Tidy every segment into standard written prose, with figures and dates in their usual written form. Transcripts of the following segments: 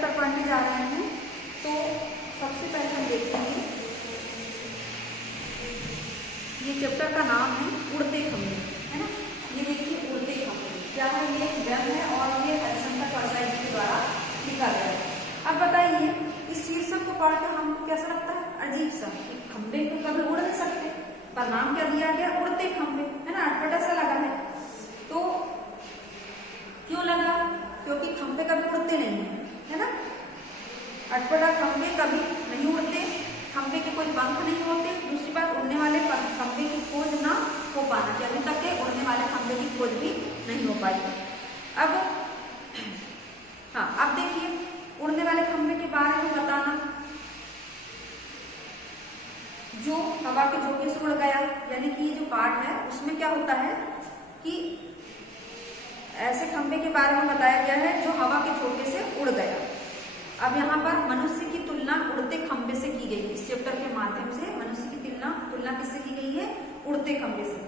Chapter पढ़ने जा रहे हैं। तो सबसे पहले हम देखेंगे, ये चैप्टर का नाम है उड़ते खंभे, है ना। ये देखिए उड़ते खंभे क्या है, ये व्यंग है और ये हरिशंकर परसाई जी के द्वारा लिखा गया है। अब बताइए इस शीर्षक को पढ़कर हमको कैसा लगता है, अजीब सा, खंभे को कभी उड़ नहीं सकते, पर नाम क्या दिया गया, उड़ते खंभे, है ना। अटपटा सा लगा है। तो क्यों लगा, क्योंकि खंभे कभी उड़ते नहीं है ना। अटपटा, खंभे कभी नहीं उड़ते, खंभे के कोई पंख नहीं होते। दूसरी बात, उड़ने वाले खंभे की खोज ना हो पाना, कि अभी तक के उड़ने वाले खंभे की खोज भी नहीं हो पाई। अब हाँ, अब देखिए उड़ने वाले खंभे के बारे में बताना। जो हवा के झोंके से उड़ गया, यानी कि ये जो पार्ट है उसमें क्या होता है कि ऐसे खंभे के बारे में बताया गया है जो हवा के झोंके से उड़ गया। अब यहाँ पर मनुष्य की तुलना उड़ते खंभे से की गई है। इस चैप्टर के माध्यम से मनुष्य की तुलना किससे की गई है, उड़ते खंभे से।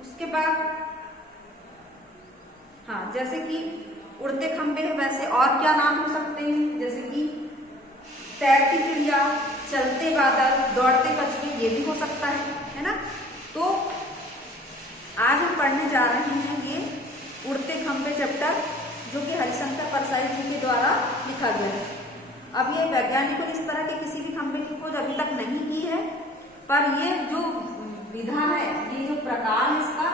उसके बाद हाँ, जैसे कि उड़ते खंभे है, वैसे और क्या नाम हो सकते हैं, जैसे कि तैरती चिड़िया, चलते बादल, दौड़ते कछुए, ये भी हो सकता है ना। तो आज हम पढ़ने जा रहे हैं ये उड़ते खंभे चैप्टर, जो कि हरिशंकर परसाई जी के द्वारा लिखा गया है। अब ये वैज्ञानिकों ने इस तरह के किसी भी खंभे की खोज अभी तक नहीं की है, पर ये जो विधा है, ये जो प्रकार है इसका,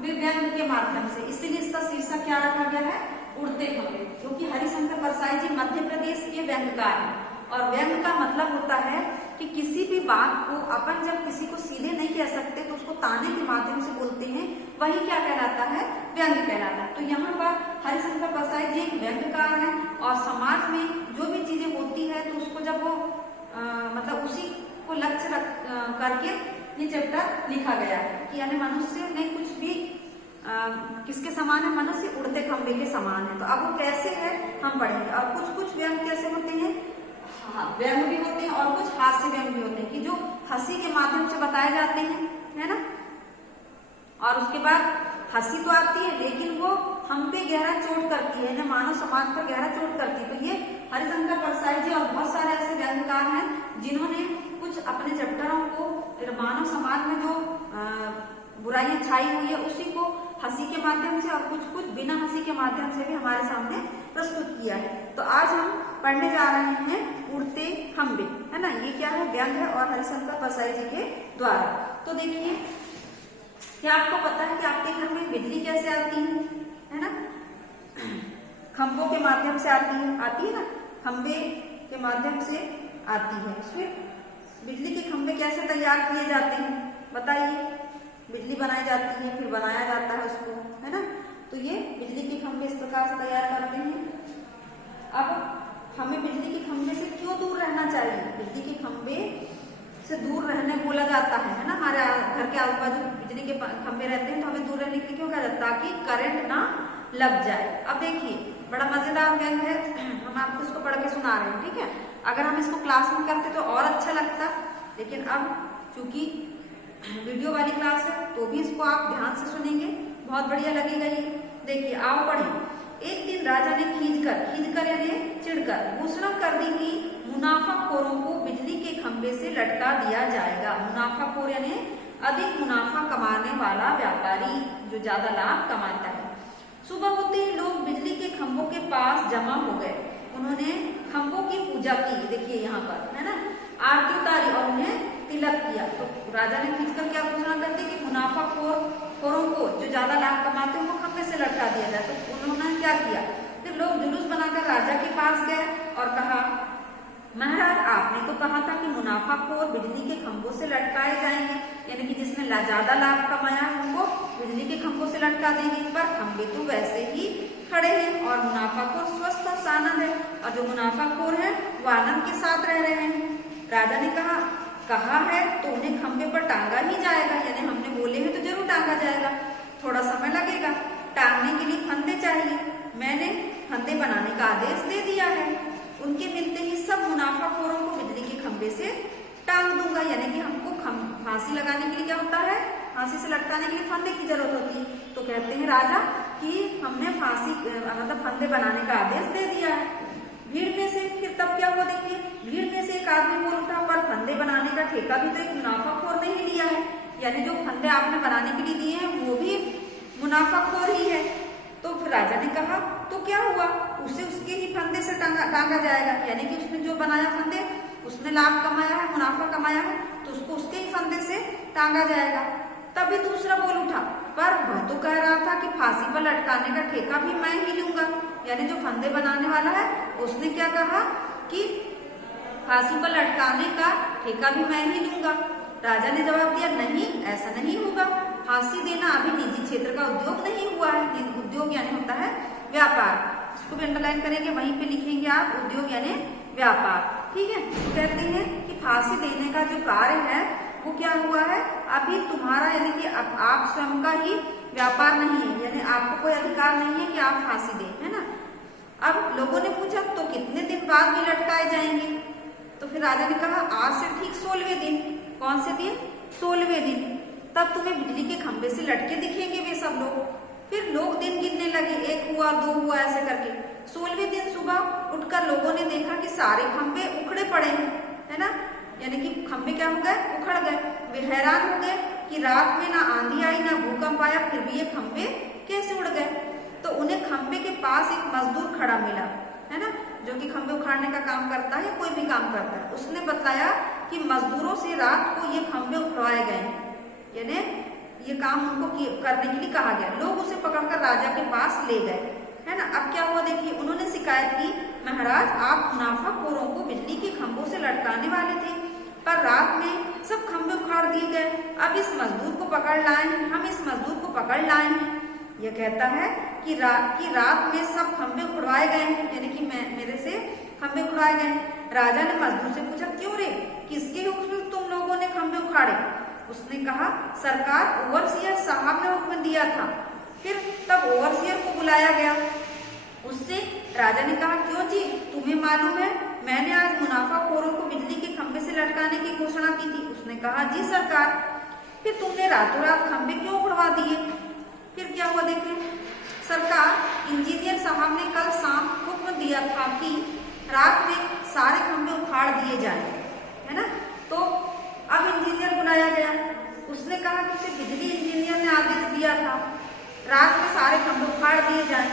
वे व्यंग के माध्यम से, इसीलिए इसका शीर्षक क्या रखा गया है, उड़ते खंभे। क्योंकि हरिशंकर परसाई जी मध्य प्रदेश के व्यंगकार हैं, और व्यंग का मतलब होता है कि किसी भी बात को अपन जब किसी को सीधे नहीं कह सकते तो उसको ताने के माध्यम से बोलते हैं, वही क्या कहलाता है, व्यंग कहलाता है। तो यहाँ पर हरिशंकर परसाई जी एक व्यंगकार हैं, और समाज में जो भी चीजें होती है तो उसको जब वो मतलब उसी को लक्ष्य करके ये चैप्टर लिखा गया है कि यानी मनुष्य ने कुछ भी किसके समान है, मनुष्य उड़ते खंभे के समान है। तो अब वो कैसे है हम पढ़ेंगे। और कुछ कुछ व्यंग कैसे होते हैं, व्यंग भी होते हैं और कुछ हास्य व्यंग भी होते हैं, कि जो हंसी के माध्यम से बताए जाते हैं, है ना। और उसके बाद हंसी तो आती है, लेकिन वो हम पे गहरा चोट करती है ना, मानव समाज पर गहरा चोट करती है। तो ये हरिशंकर परसाई जी और बहुत सारे ऐसे व्यंगकार हैं जिन्होंने कुछ अपने चैप्टरों को मानव समाज में जो बुराइयां छाई हुई है उसी को हंसी के माध्यम से और कुछ कुछ बिना हंसी के माध्यम से भी हमारे सामने प्रस्तुत किया है। तो आज हम पढ़ने जा रहे हैं उड़ते खंभे, है ना। ये क्या है, व्यंग है और हरिशंकर परसाई जी के द्वारा। तो देखिए, क्या आपको पता है कि आपके घर में बिजली कैसे आती है ना, खंभों के माध्यम से आती है ना, खंभे के माध्यम से आती है। फिर बिजली के खंभे कैसे तैयार किए जाते हैं बताइए। बिजली बनाई जाती है, फिर बनाया जाता है उसको, है ना। तो ये बिजली के खंभे इस प्रकार से तैयार करते हैं। अब हमें बिजली के खंभे से क्यों दूर रहना चाहिए, बिजली के खंभे से दूर रहने बोला जाता है ना। हमारे घर के आजू बाजू बिजली के खंभे रहते हैं तो हमें दूर रहने के लिए क्यों कहा जाता है, ताकि करंट ना लग जाए। अब देखिए बड़ा मजेदार व्यंग है, हम आपको इसको पढ़ के सुना रहे हैं, ठीक है। अगर हम इसको क्लास में करते तो और अच्छा लगता, लेकिन अब चूंकि वीडियो वाली क्लास है तो भी इसको आप ध्यान से सुनेंगे, बहुत बढ़िया लगेगा ये। देखिए आओ पढ़े। एक दिन राजा ने खींचकर यानी चिढ़कर घोषणा कर दी कि मुनाफाखोरों को बिजली के खंभे से लटका दिया जाएगा। मुनाफाखोर यानी अधिक मुनाफा कमाने वाला व्यापारी, जो ज्यादा लाभ कमाता है। सुबह होते ही लोग बिजली के खंभों के पास जमा हो गए। उन्होंने खंभों की पूजा की, देखिए यहाँ पर, है ना, आरती उतारी और उन्हें तिलक किया। तो राजा ने खींचकर क्या घोषणा कर दी कि मुनाफाखोरों को जो ज्यादा लाभ कमाते हैं उनको खंभे से लटका दिया जाए। तो उन्होंने क्या किया, फिर लोग जुलूस बनाकर राजा के पास गए और कहा, महाराज आपने तो कहा था कि मुनाफाखोर बिजली के खंभों से लटकाए जाएंगे, यानी कि जिसने ज्यादा लाभ कमाया है उनको बिजली के खंभों से लटका देंगे। पर खंभे तो वैसे ही खड़े हैं और मुनाफाखोर स्वस्थ और आनंद है, और जो मुनाफाखोर है वो आनंद के साथ रह रहे हैं। राजा ने कहा है तो उन्हें खंभे पर टांगा ही जाएगा, यानी हमने बोले हैं तो जरूर टांगा जाएगा, थोड़ा समय लगेगा, टांगने के लिए फंदे चाहिए। मैंने फंदे बनाने का आदेश दे दिया है, उनके मिलते ही सब मुनाफाखोरों को बिजली के खंभे से टांग दूंगा। यानी कि हमको फांसी लगाने के लिए क्या होता है, फांसी से लटकाने के लिए फंदे की जरूरत होती है। तो कहते हैं राजा कि हमने फांसी मतलब फंदे बनाने का आदेश दे दिया है। भीड़ में से फिर तब क्या हुआ देखिए, भीड़ में से एक आदमी बोल उठा, पर फंदे बनाने का ठेका भी तो एक मुनाफाखोर ने ही लिया है, यानी जो फंदे आपने बनाने के लिए दिए हैं वो भी मुनाफाखोर ही है। तो फिर राजा ने कहा तो क्या हुआ, उसे उसके ही फंदे से टांगा जाएगा, यानी कि उसने जो बनाया फंदे, उसने लाभ कमाया है, मुनाफा कमाया है, तो उसको उसके ही फंदे से टांगा जाएगा। तभी दूसरा बोल उठा, पर वह तो कह रहा था कि फांसी पर लटकाने का ठेका भी मैं ही लूंगा, यानी जो फंदे बनाने वाला है उसने क्या कहा कि फांसी पर लटकाने का ठेका भी मैं ही लूंगा। राजा ने जवाब दिया, नहीं ऐसा नहीं होगा, फांसी देना अभी निजी क्षेत्र का उद्योग नहीं हुआ है। उद्योग यानी होता है व्यापार, इसको भी अंडरलाइन करेंगे, वहीं पे लिखेंगे आप उद्योग यानी व्यापार, ठीक है। तो कहते हैं कि फांसी देने का जो कार्य है वो क्या हुआ है, अभी तुम्हारा यानी कि आप स्वयं का ही व्यापार नहीं है, यानी आपको कोई अधिकार नहीं है कि आप फांसी दें, है ना। अब लोगों ने पूछा तो कितने दिन बाद भी लटकाए जाएंगे, तो फिर राजा ने कहा आज से ठीक 16वें दिन। कौन से दिन, 16वें दिन, तब तुम्हें बिजली के खंभे से लटके दिखेंगे वे सब लोग। फिर लोग दिन गिनने लगे, 1 हुआ 2 हुआ ऐसे करके। 16वें दिन सुबह उठकर लोगों ने देखा कि सारे खंभे उखड़े पड़े हैं, है ना, यानी कि खंभे क्या हो गए, उखड़ गए। वे हैरान हो गए कि रात में ना आंधी आई ना भूकंप आया, फिर भी ये खंभे कैसे उड़ गए। तो उन्हें खंभे के पास एक मजदूर खड़ा मिला, है ना, जो कि खंभे उखाड़ने का काम करता है, कोई भी काम करता है। उसने बताया कि मजदूरों से रात को ये खंभे उखड़वाए गए, यानी ये काम उनको करने के लिए कहा गया। लोग उसे पकड़कर राजा के पास ले गए, है ना। अब क्या हुआ देखिए, उन्होंने शिकायत की, महाराज आप मुनाफाखोरों को बिजली के खंभों से लटकाने वाले थे, पर रात में सब खंभे उखाड़ दिए गए। अब इस मजदूर को पकड़ लाए हैं, हम इस मजदूर को पकड़ लाए हैं। यह कहता है कि रात में सब खंभे उखड़वाए गए हैं, यानी कि मेरे से खंभे उखड़वाए गए हैं। राजा ने मजदूर से पूछा, क्यों रे, किसके हुक्म से तुम लोगों ने खंभे उखाड़े। उसने कहा, सरकार ओवरसियर साहब ने हुक्म दिया था। फिर तब ओवरसियर को बुलाया गया, उससे राजा ने कहा, क्यों जी, तुम्हें मालूम है मैंने आज मुनाफाखोरों को बिजली के खंभे से लटकाने की घोषणा की थी। उसने कहा, जी सरकार। फिर तुमने रातों रात खंभे क्यों उखड़वा दिए। फिर क्या हुआ देखिए, सरकार इंजीनियर साहब ने कल शाम हुक्म दिया था कि रात में सारे खंभे उखाड़ दिए जाएं, है ना। तो अब इंजीनियर बुलाया गया, उसने कहा कि उसे बिजली इंजीनियर ने आदेश दिया था रात में सारे खंभे उखाड़ दिए जाएं।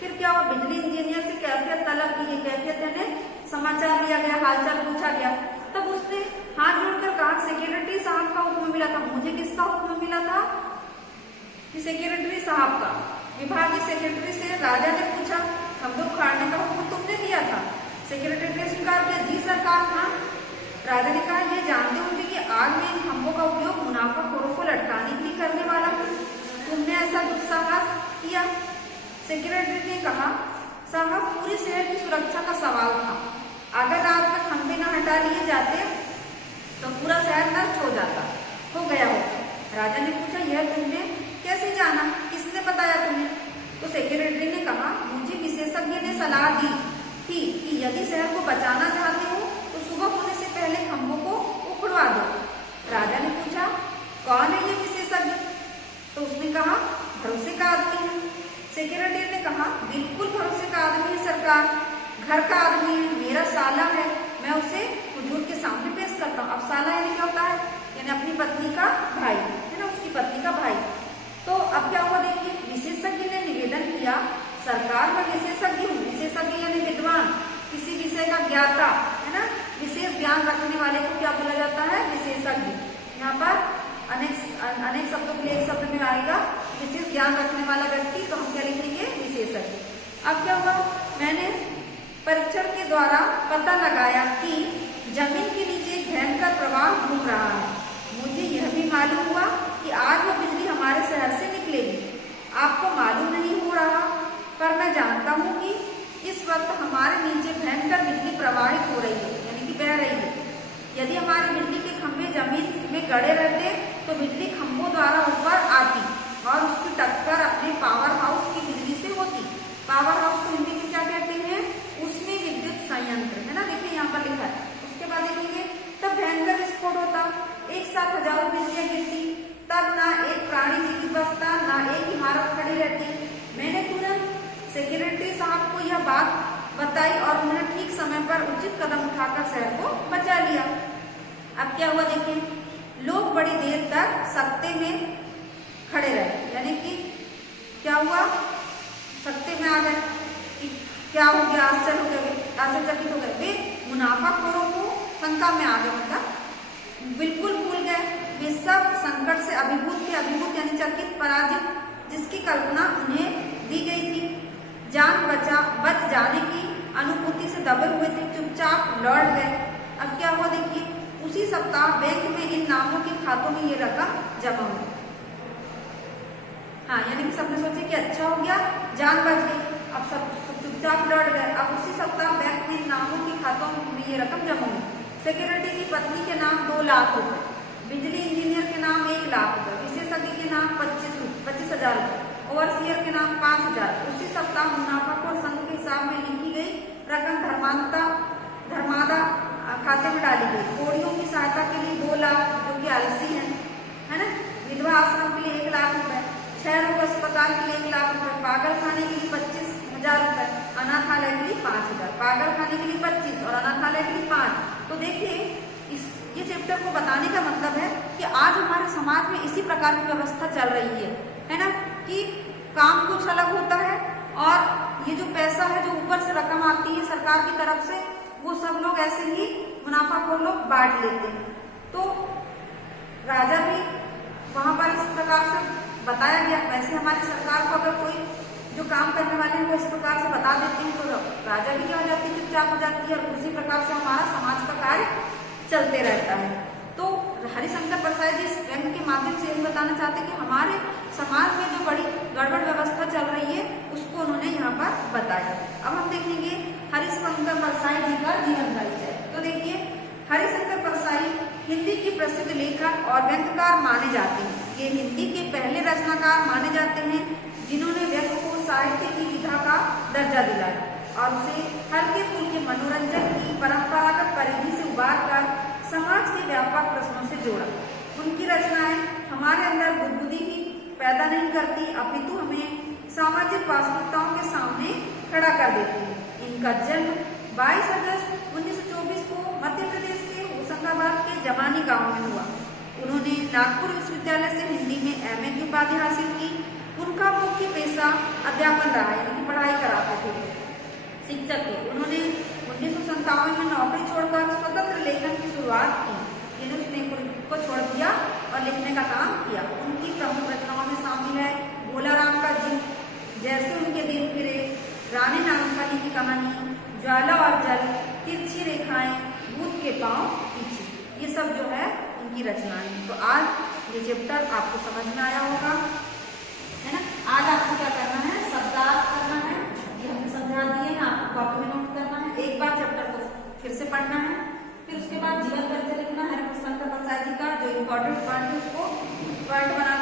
फिर क्या हुआ, बिजली इंजीनियर से कैफियत तलब की गई, कैफियत यानी समाचार लिया गया, हालचाल पूछा गया। तब उसने हाथ जोड़कर कहा, सेक्रेटरी साहब का हुक्म मिला था। मुझे किसका हुक्म मिला था, कि सेक्रेटरी साहब का। विभागीय सेक्रेटरी से राजा ने पूछा, खंभे उखाड़ने का हुक्म तुमने दिया था। सेक्रेटरी ने स्वीकार किया, जी सरकार हाँ। राजा ने कहा, ये जानते होंगे कि आग में इन खंभों का उपयोग मुनाफाखोरों को लटकाने के लिए करने वाला था, तुमने ऐसा दुस्साहस किया। सेक्रेटरी ने कहा, साहब पूरे शहर की सुरक्षा का सवाल था, अगर रात में खंभे न हटा लिए जाते तो पूरा शहर नष्ट हो जाता, हो गया होता। राजा ने पूछा, यह तुमने कैसे जाना, किसने बताया तुम्हें। तो सेक्रेटरी ने कहा, मुझे विशेषज्ञ ने सलाह दी थी कि यदि शहर को बचाना चाहते हो तो सुबह होने से पहले खंभों को उखड़वा दो। राजा ने पूछा, कौन है ये विशेषज्ञ। तो उसने कहा, भरोसे का आदमी है। सेक्रेटरी ने कहा, बिल्कुल भरोसे का आदमी है सरकार, घर का आदमी है, मेरा साला है, मैं उसे हुजूर के सामने पेश करता हूँ। अब साला यानी क्या होता है, यानी अपनी पत्नी का भाई, है ना, उसकी पत्नी का भाई। तो अब क्या हुआ देखिए, विशेषज्ञ ने निवेदन किया, सरकार मैं विशेषज्ञ हूँ, विशेषज्ञ यानी विद्वान, किसी विषय का ज्ञाता, है ना, विशेष ज्ञान रखने वाले को क्या बोला जाता है, विशेषज्ञ। यहाँ पर अनेक शब्दों के लिए एक शब्द में आएगा विशेष ज्ञान रखने वाला व्यक्ति, तो हम क्या लिखेंगे, विशेषज्ञ। अब क्या हुआ, मैंने परीक्षण के द्वारा पता लगाया कि जमीन के नीचे भयंकर प्रवाह घूम रहा है। मुझे यह भी मालूम हुआ कि आज वह बिजली हमारे शहर से निकलेगी। आपको मालूम नहीं हो रहा, पर मैं जानता हूँ कि इस वक्त हमारे नीचे भयंकर बिजली प्रवाहित हो रही है, यानी कि बह रही है। यदि हमारे बिजली के खंभे जमीन में गड़े रहते तो बिजली खंभों द्वारा ऊपर आती और उसकी टक्कर अपने पावर हाउस की बिजली से होती। पावर हाउस को हिंदी में क्या कहते हैं, उसमें विद्युत संयंत्र, है ना, देखिए यहाँ पर लिखा है। उसके बाद देखेंगे, तब भयंकर विस्फोट होता, एक साथ हजारों बिजलियां गिरती, तब ना एक प्राणी जीवित बचता, ना एक इमारत खड़ी रहती। मैंने तुरंत सेक्रेटरी साहब को यह बात बताई और उन्होंने ठीक समय पर उचित कदम उठाकर शहर को बचा लिया। अब क्या हुआ देखिए, लोग बड़ी देर तक सख्ते में खड़े रहे, यानी कि क्या हुआ, सख्ते में आ गए कि क्या हो गया, आश्चर्यचकित हो गए, वे मुनाफाखोरों को शंका में आ गए, मतलब बिल्कुल भूल गए, वे सब संकट से अभिभूत यानी चकित, पराजित, जिसकी कल्पना उन्हें दी गई थी, बच जाने की अनुभूति से दबे हुए थे, चुपचाप लौट गए। अब क्या हुआ देखिए, उसी सप्ताह बैंक में इन नामों के खातों में ये रकम जमा हुई। हाँ, यानी कि सबने सोचे कि अच्छा हो गया, जान बच गई, अब सब चुपचाप लौट गए। अब उसी सप्ताह बैंक में इन नामों के खातों में ये रकम जमा हुई। सेक्रेटरी की पत्नी के नाम 2 लाख रुपए, बिजली इंजीनियर के नाम 1 लाख रुपए, विशेषज्ञ के नाम 25,000 रुपए, ओवरसियर के नाम 5,000। उसी सप्ताह मुनाफाखोर संघ के हिसाब में लिखी गई रकम धर्मादा खाते में डाली गई। कोड़ियों की सहायता के लिए 2 लाख, जो कि आलसी है ना। विधवा आश्रम के लिए 1 लाख रुपए, 6 रोग अस्पताल के लिए 1 लाख रुपए, पागल खाने के लिए 25,000 रुपए, अनाथालय के लिए 5,000। पागल खाने के लिए 25 और अनाथालय के लिए 5। तो देखिए, ये चैप्टर को बताने का मतलब है कि आज हमारे समाज में इसी प्रकार की व्यवस्था चल रही है ना, कि काम कुछ अलग होता है और ये जो पैसा है, जो ऊपर से रकम आती है सरकार की तरफ से, वो सब लोग ऐसे ही मुनाफाखोर लोग बांट लेते हैं। तो राजा भी वहां पर इस प्रकार से बताया गया। वैसे हमारी सरकार को अगर कोई जो काम करने वाले हैं वो इस प्रकार से बता देते हैं तो राजा भी क्या हो जाती है, चुपचाप हो जाती है, और उसी प्रकार से हमारा समाज का कार्य चलते रहता है। तो हरिशंकर प्रसाद जी इस व्यंग के माध्यम से यही बताना चाहते हैं कि हमारे समाज में जो बड़ी गड़बड़ व्यवस्था चल रही है उसको उन्होंने यहाँ पर बताया। अब हम देखेंगे हरिशंकर प्रसाद जी का जीवन परिचय। तो देखिए, हरिशंकर प्रसाद हिंदी की प्रसिद्ध लेखक और व्यंग्यकार माने जाते हैं। ये हिंदी के पहले रचनाकार माने जाते हैं जिन्होंने व्यंग को साहित्य की विधा का दर्जा दिलाया और उसे हल्के फुल्के मनोरंजन की परंपरागत परिधि से उबार कर समाज के व्यापक प्रश्नों से जोड़ा। उनकी रचनाएं हमारे अंदर बुद्धि ही पैदा नहीं करती, अपितु हमें सामाजिक वास्तविकताओं के सामने खड़ा कर देती है। इनका जन्म 22 अगस्त 1924 को मध्य प्रदेश के होशंगाबाद के जमानी गांव में हुआ। उन्होंने नागपुर विश्वविद्यालय से हिंदी में MA की उपाधि हासिल की। उनका मुख्य पेशा अध्यापन रहा, यानी कि पढ़ाई कराते थे, शिक्षक थे। उन्होंने 1957 में नौकरी छोड़कर स्वतंत्र लेखन की शुरुआत की, यानी उसने को छोड़ दिया और लिखने का काम किया। उनकी प्रमुख रचनाओं में शामिल है भोला राम का जी, जैसे उनके दिन फिरे, रानी नामखाली की कहानी, ज्वाला और जल, तिरछी रेखाएं, भूत के पांव पीछे, ये सब जो है इनकी रचनाएं। तो आज ये चैप्टर आपको समझ में आया होगा, है ना। आज आपको क्या करना है, शब्दार्थ करना है, ये हमने समझा दिए हैं, आपको कॉपी में नोट करना है, एक बार चैप्टर को फिर से पढ़ना है, फिर उसके बाद जीवन परिचय लिखना है हरिशंकर प्रसाद जी का, जो इम्पोर्टेंट पॉइंट है उसको पॉइंट बना